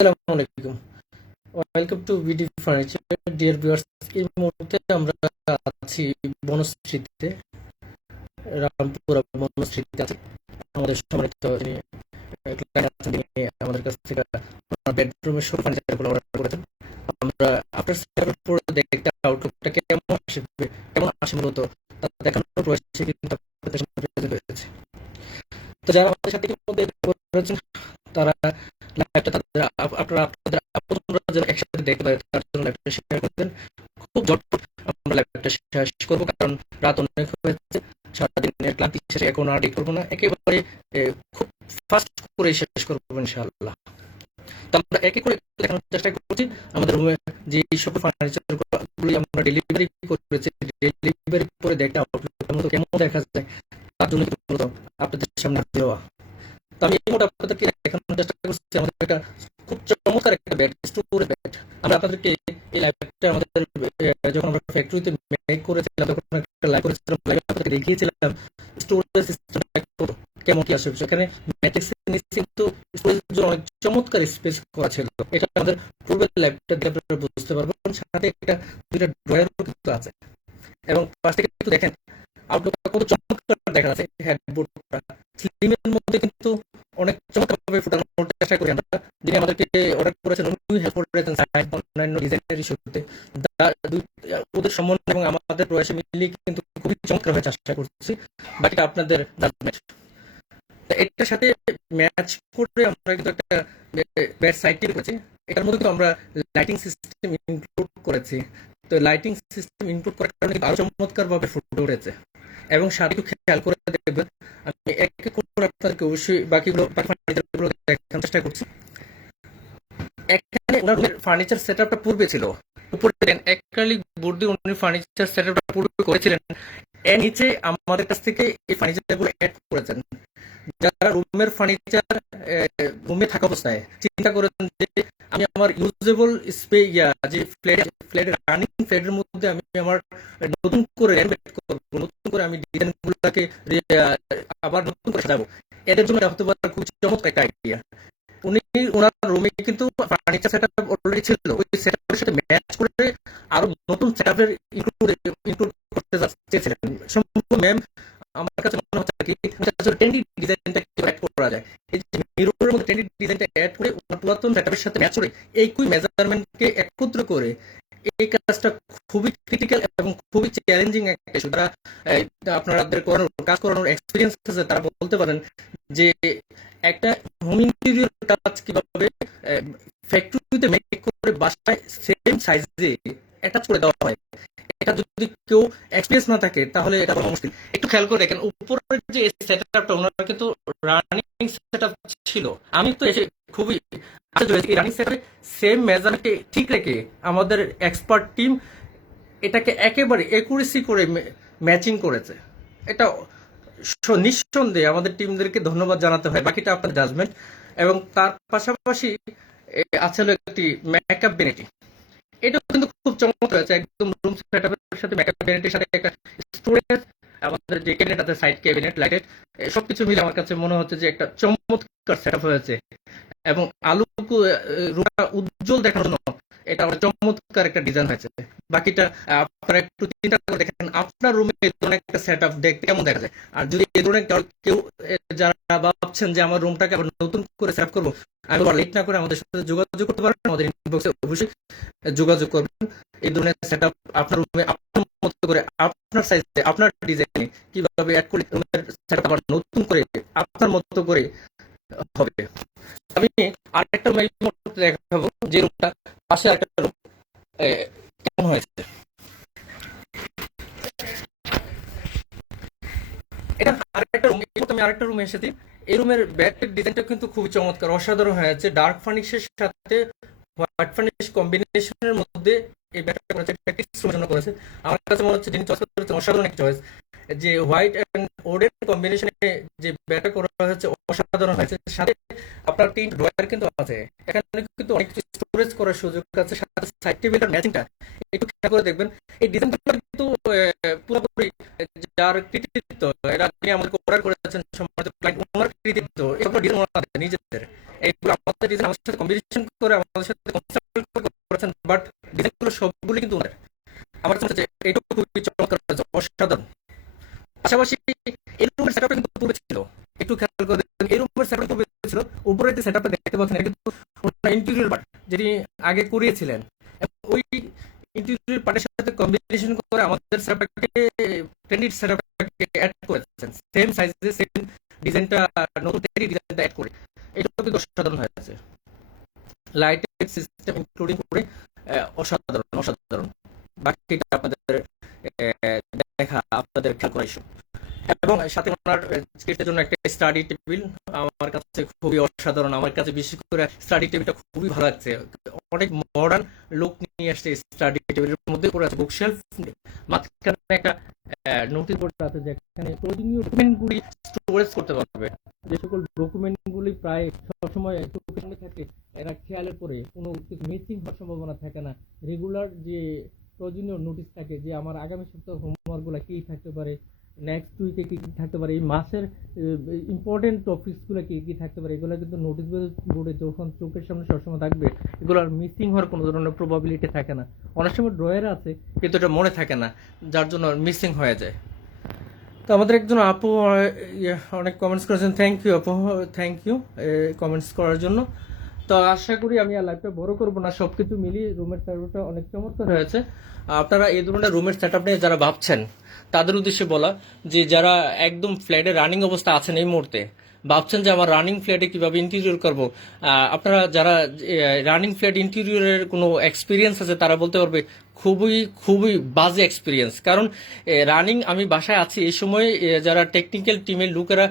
আসসালামু আলাইকুম welcome to B D furniture dear viewers এই মুহূর্তে আমরা আছি বনশ্রীতে, রামপুরা বনশ্রীতে আছি। আমাদের সম্মানিত আমাদের কাছ থেকে বেডরুমের সব ফার্নিচারগুলো অর্ডার করেছেন। আমরা আপনার সেটআপের উপর দেখতে আউটলুকটা কেমন আসবে কেমন আসে মূলত, তা দেখানোর প্রয়াসে কিন্তু তো যারা আমাদের সাথে ইতিমধ্যে তারা একে করে দেখানোর চেষ্টা করছি। আমাদের যে ডেলিভারি ডেলিভারি করে কেমন দেখা আপনাদের সামনে হওয়া। তো আমি এই আপনাদেরকে দেখানোর চেষ্টা করছি, আমাদের একটা খুব চমৎকার একটা ব্যাট ব্যাট আমরা আপনাদেরকে এই আমাদের যখন আমরা ফ্যাক্টরিতে মেক করেছিলাম, তখন একটা লাইভ করেছিলাম লাইভ আপনাদেরকে দেখিয়েছিলাম স্টোরেজ সিস্টেম কেমন কি সেখানে কিন্তু স্টোরেজের জন্য অনেক চমৎকার স্পেস করা ছিল। এটা আমাদের পূর্বের লাইভটা দিয়ে আপনারা বুঝতে পারবেন। সাথে একটা, দুইটা ড্রয়ারও কিন্তু আছে। এবং দেখেন আউটলুকটা কত চমৎকার দেখা যাচ্ছে হেডবোর্ডটা মধ্যে কিন্তু অনেক চমৎকারভাবে করি আমরা। যিনি আমাদেরকে অর্ডার করেছেন উনি হেল্প করেছেন অন্যান্য ডিজাইনের ইস্যুতে ওদের এবং আমাদের প্রয়াসে মিলিয়ে কিন্তু খুবই চমৎকার করছি। বাকিটা আপনাদের এটার সাথে ম্যাচ করে আমরা কিন্তু একটা ব্যাট সাইট করেছি। এটার মধ্যে কিন্তু আমরা লাইটিং সিস্টেম ইনক্লুড করেছি। তো লাইটিং সিস্টেম ইনক্লুড করার কারণে আরও চমৎকার ভাবে ফুটে উঠেছে। এবং সাথে খেয়াল করে দেখবেন আমি এক এক করে আপনাদেরকে অবশ্যই বাকিগুলো বাকি ফার্নিচারগুলো দেখার চেষ্টা করছি। এখানে ওনার ফার্নিচার সেটআপটা পূর্বে ছিল। উপরে দেন একালিক বোর্ড দিয়ে উনি ফার্নিচার সেটআপটা পূর্বে করেছিলেন। এর নিচে আমাদের কাছ থেকে এই ফার্নিচারগুলো অ্যাড করেছেন। যারা রুমের ফার্নিচার রুমে থাকা অবস্থায়, চিন্তা করেছেন যে আমি আমার ইউজেবল স্পে ইয়া, যে ফ্ল্যাট ফ্ল্যাট রানিং ফ্ল্যাটের মধ্যে আমি আমার নতুন করে নতুন করে আমি ডিজাইনগুলোকে আবার নতুন করে সাজাবো। এদের জন্য হতে পারে খুব চমৎকার একটা আইডিয়া উনি ওনার রুমে কিন্তু ফার্নিচার সেটআপ অলরেডি ছিল। ওই সেটআপের সাথে ম্যাচ করে আরও নতুন সেটআপের ইনক্লুড ইনক্লুড করতে চেয়েছিলেন ম্যাম আমার কাছে মনে হচ্ছে কি ডিজাইনটা অ্যাড করা যায়। এই যে মধ্যে ডিজাইনটা অ্যাড করে ওনার পুরাতন সেটআপের সাথে ম্যাচ করে, একই মেজারমেন্টকে একত্র করে, এই কাজটা খুবই ক্রিটিক্যাল এবং খুবই চ্যালেঞ্জিং একটা ইস্যু এই, আপনাদের করানোর কাজ করানোর এক্সপিরিয়েন্স আছে তারা বলতে পারেন যে একটা হোম ইন্টেরিয়র কাজ কীভাবে ফ্যাক্টরিতে মেক করে বাসায় সেম সাইজে অ্যাটাচ করে দেওয়া হয়। এটা যদি কেউ এক্সপিরিয়েন্স না থাকে তাহলে এটা বড় মুশকিল। একটু খেয়াল করে দেখেন উপরের যে সেটআপটা ওনার কিন্তু রানিং সেটআপ ছিল। আমি তো এসে খুবই আশ্চর্য হয়েছি রানিং সেটআপে সেম মেজারমেন্টে ঠিক রেখে আমাদের এক্সপার্ট টিম এটাকে একেবারে একুরেসি করে ম্যাচিং করেছে। এটা নিঃসন্দেহে আমাদের টিমদেরকে ধন্যবাদ জানাতে হয়। বাকিটা আপনার জাজমেন্ট এবং তার পাশাপাশি আছে একটি মেকআপ বেনেটি এটাও কিন্তু খুব চমৎকার আছে একদম রুম সেটআপের সাথে মেকআপ বেনেটের সাথে একটা স্টোরেজ আমাদের যে ক্যাবিনেট আছে সাইড ক্যাবিনেট লাইটেড সবকিছু মিলে আমার কাছে মনে হচ্ছে যে একটা চমৎকার সেটআপ হয়েছে। এবং আলোক রুমটা উজ্জ্বল দেখানোর জন্য এটা চমৎকার একটা ডিজাইন হয়েছে। বাকিটা আপনারা একটু চিন্তা করে দেখেন, আপনার রুমে এই একটা সেট আপ দেখতে কেমন দেখা যায়? আর যদি এই ধরনের কেউ যারা ভাবছেন যে আমার রুমটাকে আবার নতুন করে সেট করব, আমি লেট না করে আমাদের সাথে যোগাযোগ করতে পারেন, আমাদের ইনবক্সে অবশ্যই যোগাযোগ করবেন। এই ধরনের সেট আপ আপনার রুমে আপনার মতো করে, আপনার সাইজে আপনার ডিজাইনে কীভাবে অ্যাড করে সেট আবার নতুন করে, আপনার মতো করে হবে। আমি আরেকটা রুম দেখাবো, যে রুমটা পাশে আরেকটা রুম কেমন হয়েছে? এটা আরেকটা রুম আমি আরেকটা রুমে এসেছি। এই রুমের ব্যাটের ডিজাইনটা কিন্তু খুবই চমৎকার, অসাধারণ হয়েছে ডার্ক ফার্নিশের সাথে হোয়াইট ফার্নিশ কম্বিনেশনের মধ্যে এই ব্যাটটা করেছে প্র্যাকটিস জন্য করেছে। আমার কাছে মনে হচ্ছে যিনি চয়েস করেছেন অসাধারণ একটা চয়েস যে হোয়াইট অ্যান্ড ওডের কম্বিনেশনে যে ব্যাটটা করা হয়েছে, অসাধারণ হয়েছে। সাথে আপনার তিন ড্রয়ার কিন্তু আছে। এখানে কিন্তু অনেক কিছু স্টোরেজ করার সুযোগ আছে। সাথে সাইড টেবিলের ম্যাচিংটা একটু খেয়াল করে দেখবেন। এই ডিজাইনগুলো কিন্তু পুরোপুরি যার কৃতিত্ব, এরা যিনি আমাদেরকে অর্ডার করেছেন সম্মানিত ক্লায়েন্ট ওনার কৃতিত্ব। এগুলো ডিজাইন ওনাদের নিজেদের। এইগুলো আমাদের ডিজাইন আমাদের সাথে কম্বিনেশন করে, আমাদের সাথে করেছেন বাট ডিজাইনগুলো সবগুলো কিন্তু ওনার আমার কাছে যে খুবই চমৎকার অসাধারণ। পাশাপাশি এই রুমের সেটআপটা কিন্তু পূর্বে ছিল। একটু খেয়াল করে দেখবেন এই রুমের সেটআপ পূর্বে ছিল। উপরে যে সেটআপটা দেখতে পাচ্ছেন, এটা কিন্তু ইন্টেরিয়র পার্ট যেটি আগে করিয়েছিলেন। ওই ইন্টেরিয়র পার্টের সাথে কম্বিনেশন করে আমাদের সেটআপটাকে ট্রেন্ডি সেটআপটাকে অ্যাড করেছেন। সেম সাইজে সেম ডিজাইনটা নতুন ডিজাইনটা অ্যাড করে। কিন্তু অসাধারণ হয়েছে। লাইটের সিস্টেম ইনক্লুডিং করে অসাধারণ অসাধারণ। বাকিটা আপনাদের দেখা, আপনাদের খেয়াল এবং সাথে ওনার জন্য একটা স্টাডি টেবিল আমার কাছে খুবই অসাধারণ। আমার কাছে বিশেষ করে স্টাডি টেবিলটা খুবই ভালো লাগছে। অনেক মডার্ন লুক নিয়ে আসছে স্টাডি টেবিলের মধ্যে করে আছে বুকশেলফ মাঝখানে একটা আছে যেখানে প্রয়োজনীয় ডকুমেন্টগুলি স্টোরেজ করতে পারবে। যে সকল ডকুমেন্টগুলি প্রায় সবসময় একটু থাকে, এরা খেয়ালের পরে কোনো মিসিং হওয়ার সম্ভাবনা থাকে না। রেগুলার যে প্রয়োজনীয় নোটিশ থাকে, যে আমার আগামী সপ্তাহ হোমওয়ার্কগুলো কী থাকতে পারে নেক্সট উইকে কী কী থাকতে পারে? এই মাসের ইম্পর্টেন্ট টপিকসগুলো কী কী থাকতে পারে? এগুলো কিন্তু নোটিশ বোর্ডে যখন চোখের সামনে সবসময় থাকবে এগুলো আর মিসিং হওয়ার কোনো ধরনের প্রবাবিলিটি থাকে না। অনেক সময় ড্রয়ার আছে কিন্তু এটা মনে থাকে না যার জন্য মিসিং হয়ে যায়। তো আমাদের একজন আপু ইয়ে, অনেক কমেন্টস করেছেন থ্যাংক ইউ আপু থ্যাংক ইউ কমেন্টস করার জন্য। তো আশা করি আমি আর লাইফটা বড় করব না। সবকিছু মিলিয়ে রুমের সেটআপটা অনেক চমৎকার হয়েছে। আপনারা এই ধরনের রুমের সেটআপ নিয়ে যারা ভাবছেন, তাদের উদ্দেশ্যে বলা যে যারা একদম ফ্ল্যাটে রানিং অবস্থা আছেন এই মুহূর্তে ভাবছেন যে আমার রানিং ফ্ল্যাটে কীভাবে ইন্টেরিয়র করব? আপনারা যারা রানিং ফ্ল্যাট ইন্টেরিয়রের কোনো এক্সপিরিয়েন্স আছে, তারা বলতে পারবে, খুবই খুবই বাজে এক্সপিরিয়েন্স কারণ রানিং আমি বাসায় আছি, এই সময় যারা টেকনিক্যাল টিমের লোকেরা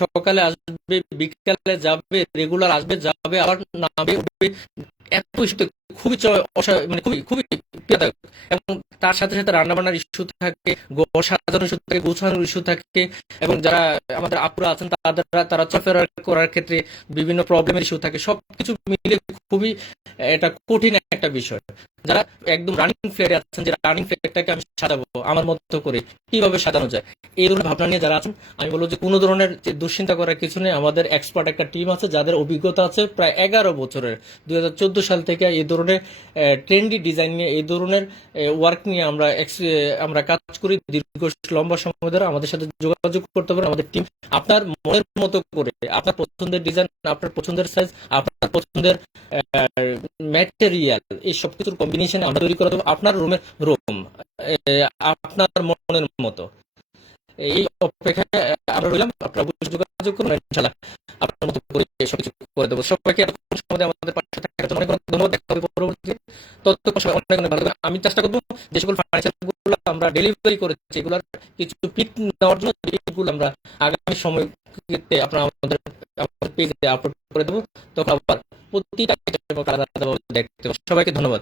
সকালে আসবে, বিকালে যাবে রেগুলার আসবে, যাবে, আবার নামবে এত খুবই মানে খুবই খুবই পীড়াদায়ক। এবং তার সাথে সাথে রান্নাবান্নার ইস্যু থাকে ঘর সাজানোর ইস্যু থাকে, গোছানোর ইস্যু থাকে, এবং যারা আমাদের আপুরা আছেন, তাদের তারা চলাফেরা করার ক্ষেত্রে বিভিন্ন প্রবলেমের ইস্যু থাকে সবকিছু মিলে খুবই, এটা কঠিন একটা বিষয় যারা একদম রানিং ফ্ল্যাটে আছেন, যে রানিং ফ্ল্যাটটাকে আমি সাজাবো, আমার মতো করে কীভাবে সাজানো যায়? এই ধরনের ভাবনা নিয়ে যারা আছেন, আমি বলব যে কোনো ধরনের যে দুশ্চিন্তা করার কিছু নেই। আমাদের এক্সপার্ট একটা টিম আছে, যাদের অভিজ্ঞতা আছে প্রায় এগারো বছরের। দুই সাল থেকে এই ধরনের ট্রেন্ডি ডিজাইন নিয়ে, এই ধরনের ওয়ার্ক নিয়ে আমরা আমরা কাজ করি। দীর্ঘ লম্বা সময় ধরে আমাদের সাথে যোগাযোগ করতে পারেন আমাদের টিম আপনার মনের মতো করে, আপনার পছন্দের ডিজাইন আপনার পছন্দের সাইজ আপনার পছন্দের ম্যাটেরিয়াল এই সব কিছুর কম্বিনেশনে আমরা তৈরি করে আপনার রুমের রুম আপনার মনের মতো। এই অপেক্ষায় আমরা রইলাম। আপনারা যোগাযোগ করুন আপনার মতো করে সবকিছু করে দেবো। সবাইকে সময় আমাদের পাশে থাকার জন্য অনেক ধন্যবাদ। দেখা হবে পরবর্তী ততক্ষণ অনেক অনেক ভালো। আমি চেষ্টা করব যে সকল ফার্নিচার আমরা ডেলিভারি করেছি, এগুলোর কিছু পিক নেওয়ার জন্য আমরা আগামী সময় আপনারা আমাদের আমাদের পেজে আপলোড করে দেবো। তখন আবার প্রতিটা দেখতে সবাইকে ধন্যবাদ।